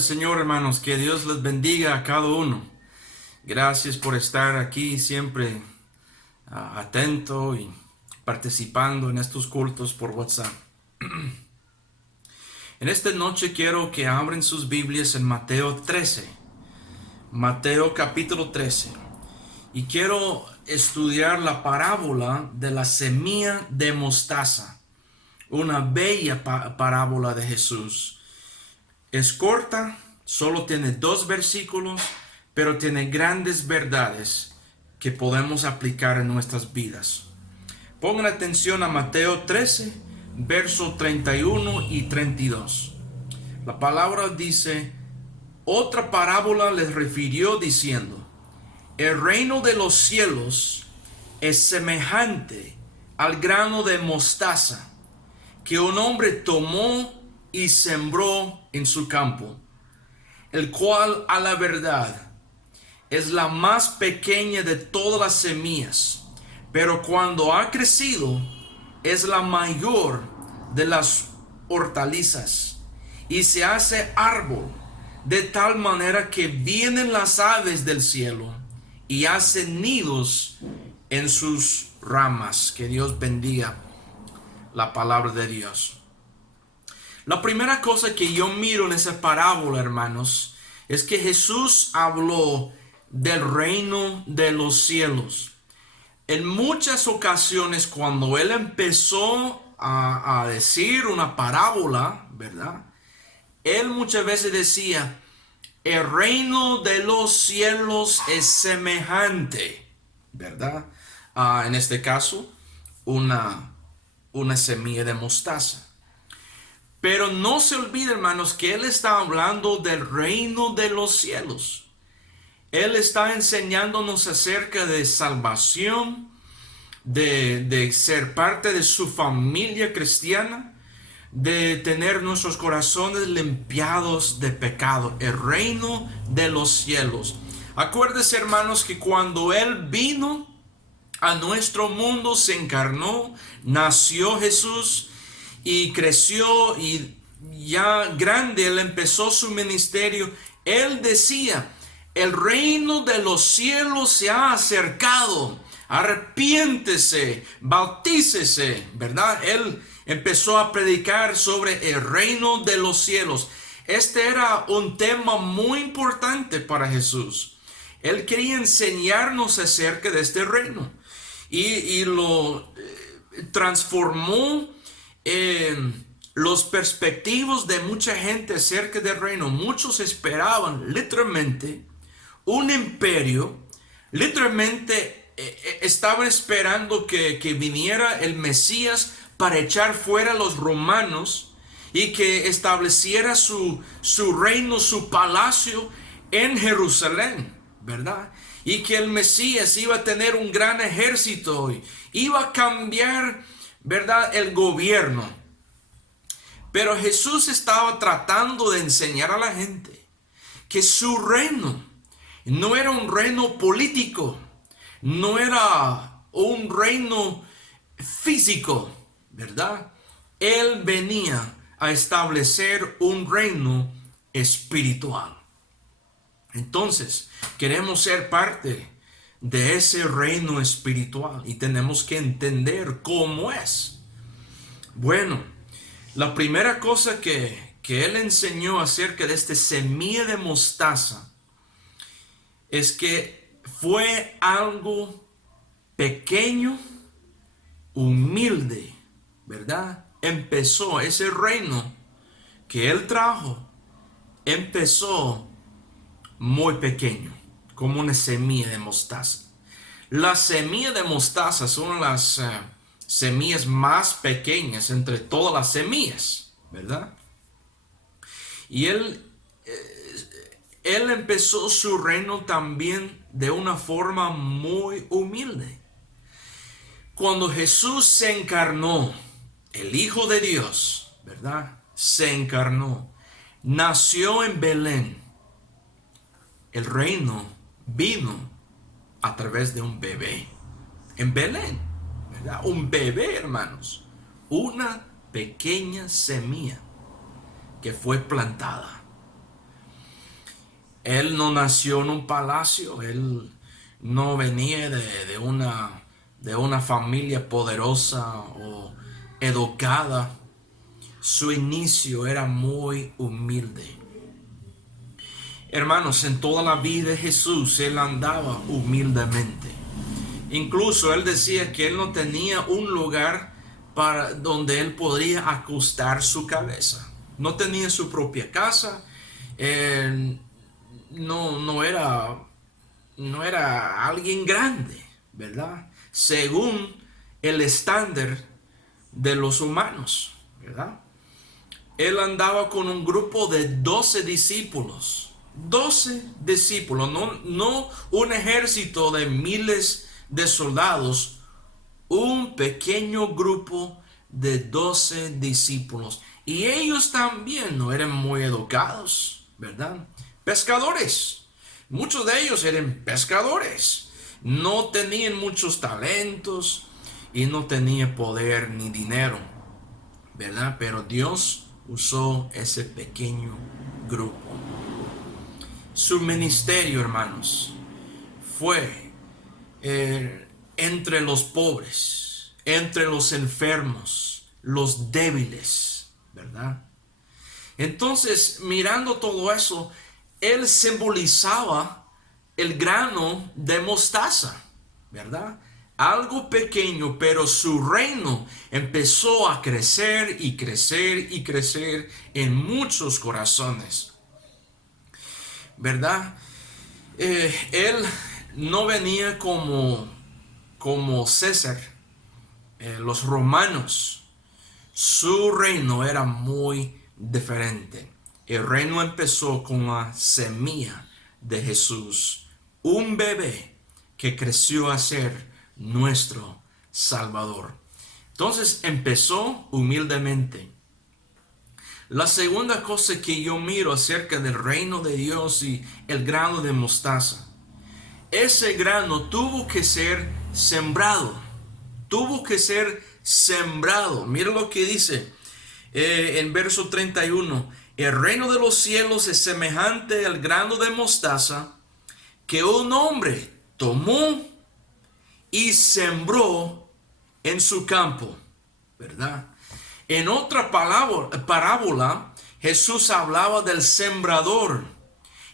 del Señor, hermanos. Que Dios les bendiga a cada uno. Gracias por estar aquí siempre atento y participando en estos cultos por WhatsApp. En esta noche quiero que abren sus Biblias en Mateo 13. Mateo capítulo 13. Y quiero estudiar la parábola de la semilla de mostaza. Una bella parábola de Jesús. Es corta, solo tiene 2 versículos, pero tiene grandes verdades que podemos aplicar en nuestras vidas. Pongan atención a Mateo 13, versos 31 y 32. La palabra dice: otra parábola les refirió diciendo: el reino de los cielos es semejante al grano de mostaza que un hombre tomó y sembró en su campo, el cual a la verdad es la más pequeña de todas las semillas, pero cuando ha crecido es la mayor de las hortalizas y se hace árbol, de tal manera que vienen las aves del cielo y hacen nidos en sus ramas. Que Dios bendiga la palabra de Dios. La primera cosa que yo miro en esa parábola, hermanos, es que Jesús habló del reino de los cielos. En muchas ocasiones, cuando Él empezó a decir una parábola, ¿verdad? Él muchas veces decía: el reino de los cielos es semejante, ¿verdad? En este caso, una semilla de mostaza. Pero no se olvide, hermanos, que Él está hablando del reino de los cielos. Él está enseñándonos acerca de salvación, de ser parte de su familia cristiana, de tener nuestros corazones limpiados de pecado. El reino de los cielos. Acuérdense, hermanos, que cuando Él vino a nuestro mundo, se encarnó, nació Jesús y creció, y ya grande Él empezó su ministerio. Él decía: el reino de los cielos se ha acercado, arrepiéntese, bautícese, ¿verdad? Él empezó a predicar sobre el reino de los cielos. Este era un tema muy importante para Jesús. Él quería enseñarnos acerca de este reino y lo transformó los perspectivos de mucha gente acerca del reino. Muchos esperaban literalmente un imperio, literalmente estaban esperando que viniera el Mesías para echar fuera a los romanos y que estableciera su reino, su palacio en Jerusalén, ¿verdad? Y que el Mesías iba a tener un gran ejército y iba a cambiar, ¿verdad?, el gobierno. Pero Jesús estaba tratando de enseñar a la gente que su reino no era un reino político, no era un reino físico, ¿verdad? Él venía a establecer un reino espiritual. Entonces, queremos ser parte de ese reino espiritual y tenemos que entender cómo es. Bueno, la primera cosa que Él enseñó acerca de esta semilla de mostaza es que fue algo pequeño, humilde, ¿verdad? Empezó ese reino que Él trajo, empezó muy pequeño, como una semilla de mostaza. La semilla de mostaza son las semillas más pequeñas entre todas las semillas, ¿verdad? Y él empezó su reino también de una forma muy humilde. Cuando Jesús se encarnó, el Hijo de Dios, ¿verdad?, se encarnó, nació en Belén. El reino vino a través de un bebé en Belén, ¿verdad? Un bebé, hermanos, una pequeña semilla que fue plantada. Él no nació en un palacio, él no venía de una familia poderosa o educada. Su inicio era muy humilde. Hermanos, en toda la vida de Jesús, él andaba humildemente. Incluso él decía que él no tenía un lugar para donde él podría acostar su cabeza. No tenía su propia casa. Él no era alguien grande, ¿verdad? Según el estándar de los humanos, ¿verdad? Él andaba con un grupo de 12 discípulos. 12 discípulos, no un ejército de miles de soldados, un pequeño grupo de 12 discípulos. Y ellos también no eran muy educados, ¿verdad? Pescadores. Muchos de ellos eran pescadores. No tenían muchos talentos y no tenían poder ni dinero, ¿verdad? Pero Dios usó ese pequeño grupo. Su ministerio, hermanos, fue entre los pobres, entre los enfermos, los débiles, ¿verdad? Entonces, mirando todo eso, él simbolizaba el grano de mostaza, ¿verdad? Algo pequeño, pero su reino empezó a crecer y crecer y crecer en muchos corazones, ¿verdad? Él no venía como César, los romanos. Su reino era muy diferente. El reino empezó con la semilla de Jesús, un bebé que creció a ser nuestro Salvador. Entonces empezó humildemente. La segunda cosa que yo miro acerca del reino de Dios y el grano de mostaza, ese grano tuvo que ser sembrado. Tuvo que ser sembrado. Mira lo que dice en verso 31. El reino de los cielos es semejante al grano de mostaza que un hombre tomó y sembró en su campo, ¿verdad? En otra parábola, Jesús hablaba del sembrador.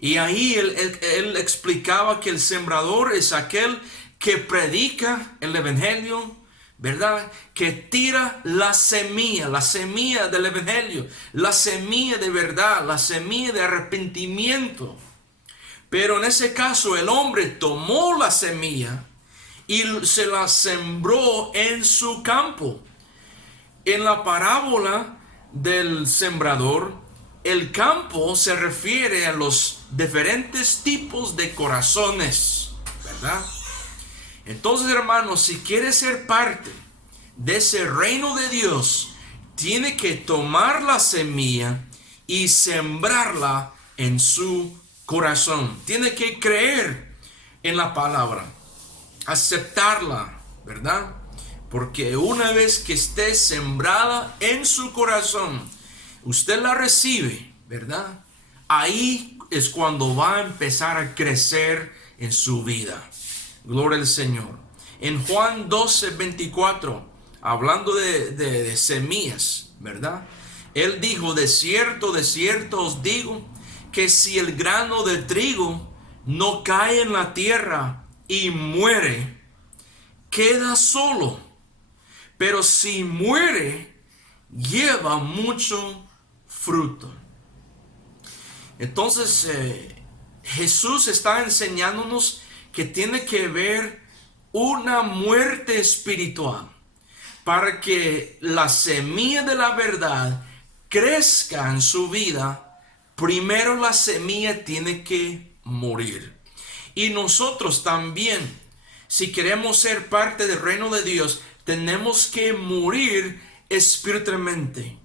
Y ahí él explicaba que el sembrador es aquel que predica el evangelio, ¿verdad? Que tira la semilla del evangelio, la semilla de verdad, la semilla de arrepentimiento. Pero en ese caso el hombre tomó la semilla y se la sembró en su campo. En la parábola del sembrador, el campo se refiere a los diferentes tipos de corazones, ¿verdad? Entonces, hermanos, si quieres ser parte de ese reino de Dios, tiene que tomar la semilla y sembrarla en su corazón. Tiene que creer en la palabra, aceptarla, ¿verdad? Porque una vez que esté sembrada en su corazón, usted la recibe, ¿verdad? Ahí es cuando va a empezar a crecer en su vida. Gloria al Señor. En Juan 12:24, hablando de semillas, ¿verdad? Él dijo, de cierto os digo, que si el grano de trigo no cae en la tierra y muere, queda solo. Pero si muere, lleva mucho fruto. Entonces, Jesús está enseñándonos que tiene que haber una muerte espiritual para que la semilla de la verdad crezca en su vida. Primero la semilla tiene que morir. Y nosotros también, si queremos ser parte del reino de Dios, tenemos que morir espiritualmente.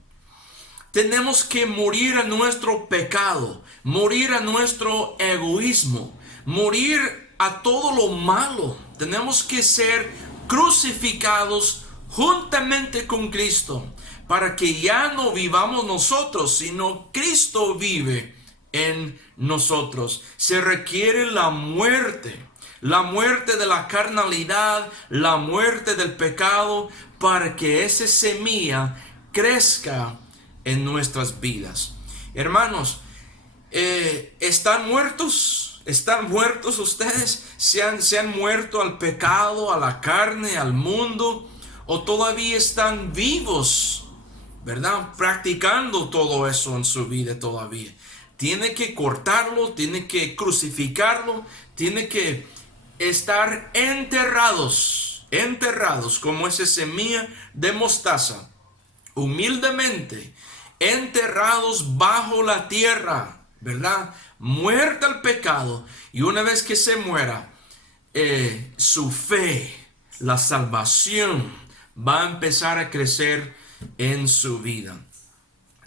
Tenemos que morir a nuestro pecado, morir a nuestro egoísmo, morir a todo lo malo. Tenemos que ser crucificados juntamente con Cristo, para que ya no vivamos nosotros, sino Cristo vive en nosotros. Se requiere la muerte de la carnalidad, la muerte del pecado, para que esa semilla crezca en nuestras vidas. Hermanos, ¿están muertos? ¿Están muertos ustedes? ¿Se han muerto al pecado, a la carne, al mundo? ¿O todavía están vivos, verdad? Practicando todo eso en su vida todavía. Tiene que cortarlo, tiene que crucificarlo, tiene que estar enterrados como esa semilla de mostaza, humildemente enterrados bajo la tierra, ¿verdad? Muerta el pecado, y una vez que se muera, su fe, la salvación, va a empezar a crecer en su vida.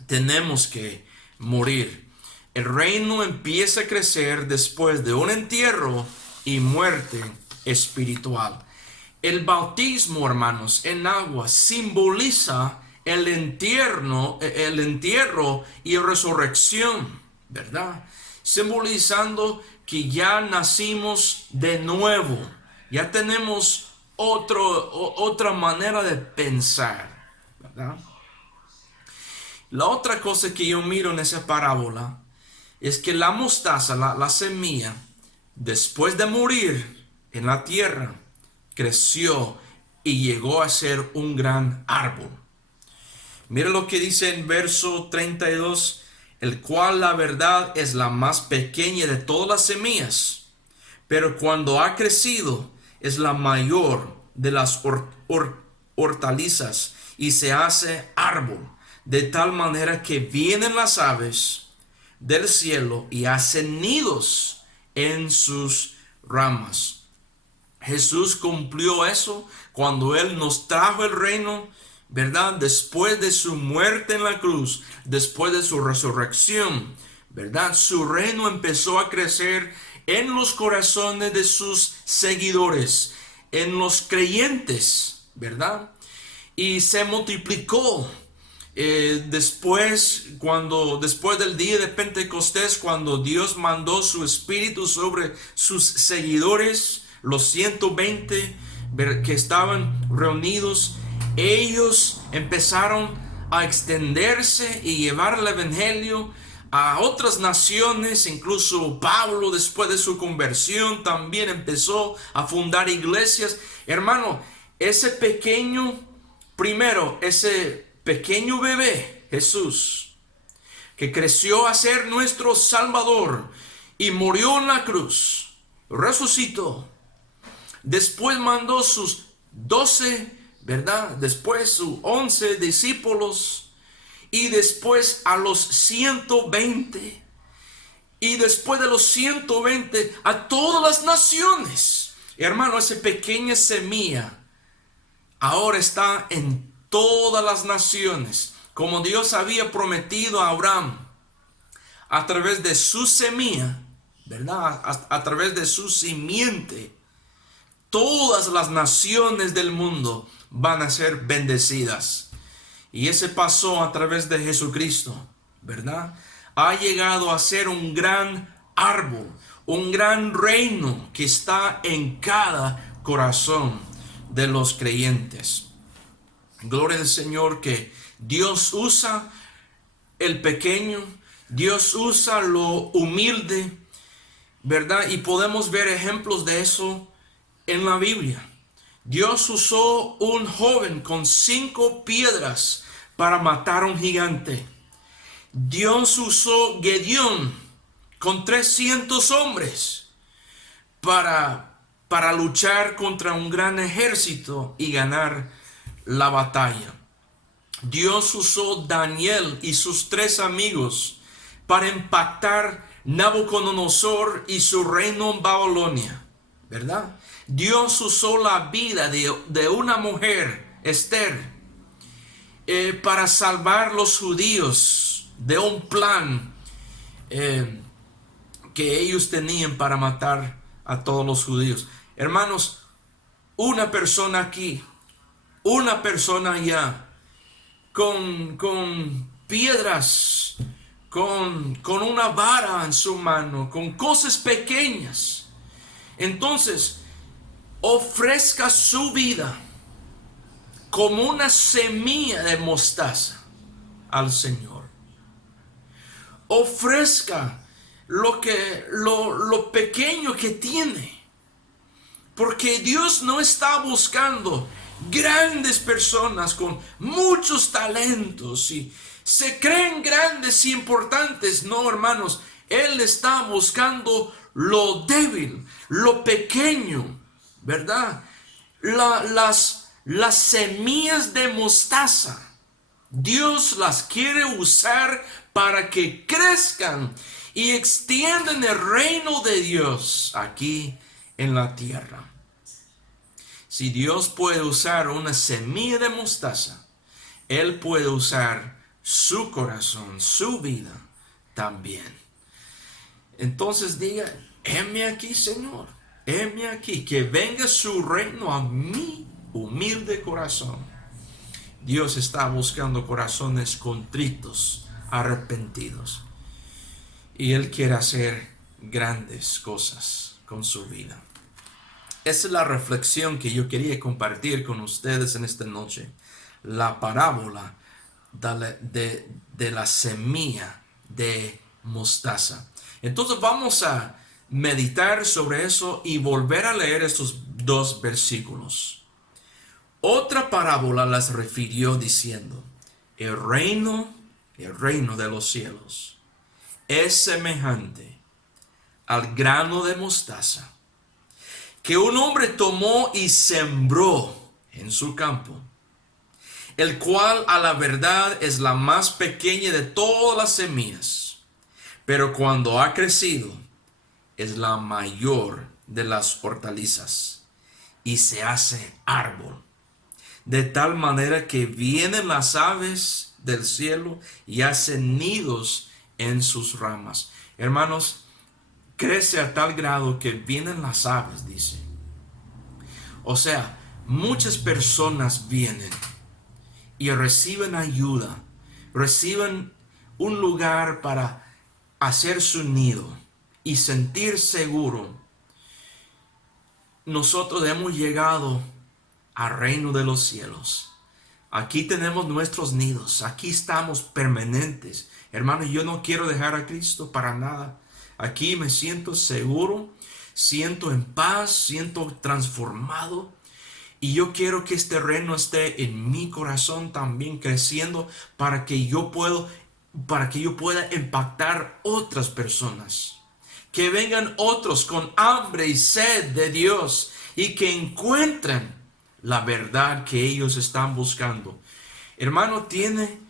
Tenemos que morir. El reino empieza a crecer después de un entierro y muerte espiritual. El bautismo, hermanos, en agua simboliza el entierro y resurrección, ¿verdad? Simbolizando que ya nacimos de nuevo, ya tenemos otra manera de pensar, ¿verdad? La otra cosa que yo miro en esa parábola es que la mostaza, la semilla, después de morir en la tierra, creció y llegó a ser un gran árbol. Mira lo que dice en verso 32, el cual la verdad es la más pequeña de todas las semillas, pero cuando ha crecido es la mayor de las hortalizas y se hace árbol, de tal manera que vienen las aves del cielo y hacen nidos en sus ramas. Jesús cumplió eso cuando Él nos trajo el reino, ¿verdad? Después de su muerte en la cruz, después de su resurrección, ¿verdad? Su reino empezó a crecer en los corazones de sus seguidores, en los creyentes, ¿verdad? Y se multiplicó. Después del día de Pentecostés, cuando Dios mandó su espíritu sobre sus seguidores, los 120 que estaban reunidos, ellos empezaron a extenderse y llevar el evangelio a otras naciones. Incluso Pablo, después de su conversión, también empezó a fundar iglesias. Hermano, ese pequeño bebé, Jesús, que creció a ser nuestro Salvador y murió en la cruz, resucitó. Después mandó sus 12, ¿verdad? Después sus 11 discípulos, y después a los 120, y después de los 120 a todas las naciones. Hermano, esa pequeña semilla ahora está en todas las naciones, como Dios había prometido a Abraham, a través de su semilla, ¿verdad? A través de su simiente, todas las naciones del mundo van a ser bendecidas. Y ese pasó a través de Jesucristo, ¿verdad? Ha llegado a ser un gran árbol, un gran reino que está en cada corazón de los creyentes. Gloria al Señor, que Dios usa el pequeño, Dios usa lo humilde, ¿verdad? Y podemos ver ejemplos de eso en la Biblia. Dios usó un joven con 5 piedras para matar a un gigante. Dios usó Gedeón con 300 hombres para luchar contra un gran ejército y ganar la batalla. Dios usó Daniel y sus 3 amigos para impactar Nabucodonosor y su reino en Babilonia, ¿verdad? Dios usó la vida de una mujer, Esther, para salvar los judíos de un plan que ellos tenían para matar a todos los judíos. Hermanos, una persona aquí, una persona allá, con piedras con una vara en su mano, con cosas pequeñas. Entonces, ofrezca su vida como una semilla de mostaza al Señor. Ofrezca lo pequeño que tiene. Porque Dios no está buscando grandes personas con muchos talentos y se creen grandes y importantes. No, hermanos, Él está buscando lo débil, lo pequeño, ¿verdad? Las semillas de mostaza. Dios las quiere usar para que crezcan y extiendan el reino de Dios aquí en la tierra. Si Dios puede usar una semilla de mostaza, Él puede usar su corazón, su vida también. Entonces diga, heme aquí, Señor, heme aquí, que venga su reino a mi humilde corazón. Dios está buscando corazones contritos, arrepentidos. Y Él quiere hacer grandes cosas con su vida. Esa es la reflexión que yo quería compartir con ustedes en esta noche. La parábola de la semilla de mostaza. Entonces vamos a meditar sobre eso y volver a leer estos dos versículos. Otra parábola las refirió diciendo, el reino de los cielos es semejante al grano de mostaza que un hombre tomó y sembró en su campo, el cual a la verdad es la más pequeña de todas las semillas, pero cuando ha crecido es la mayor de las hortalizas y se hace árbol, de tal manera que vienen las aves del cielo y hacen nidos en sus ramas. Hermanos, crece a tal grado que vienen las aves, dice. O sea, muchas personas vienen y reciben ayuda, reciben un lugar para hacer su nido y sentir seguro. Nosotros hemos llegado al reino de los cielos. Aquí tenemos nuestros nidos, aquí estamos permanentes. Hermano, yo no quiero dejar a Cristo para nada. Aquí me siento seguro, siento en paz, siento transformado. Y yo quiero que este reino esté en mi corazón también creciendo para que yo pueda impactar otras personas. Que vengan otros con hambre y sed de Dios y que encuentren la verdad que ellos están buscando. Hermano, ¿tiene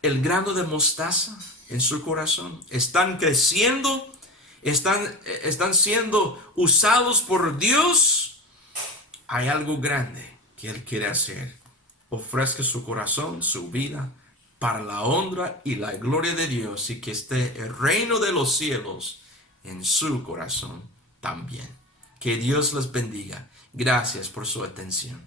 el grano de mostaza en su corazón? ¿Están creciendo? ¿Están siendo usados por Dios? Hay algo grande que Él quiere hacer. Ofrezca su corazón, su vida, para la honra y la gloria de Dios, y que esté el reino de los cielos en su corazón también. Que Dios les bendiga. Gracias por su atención.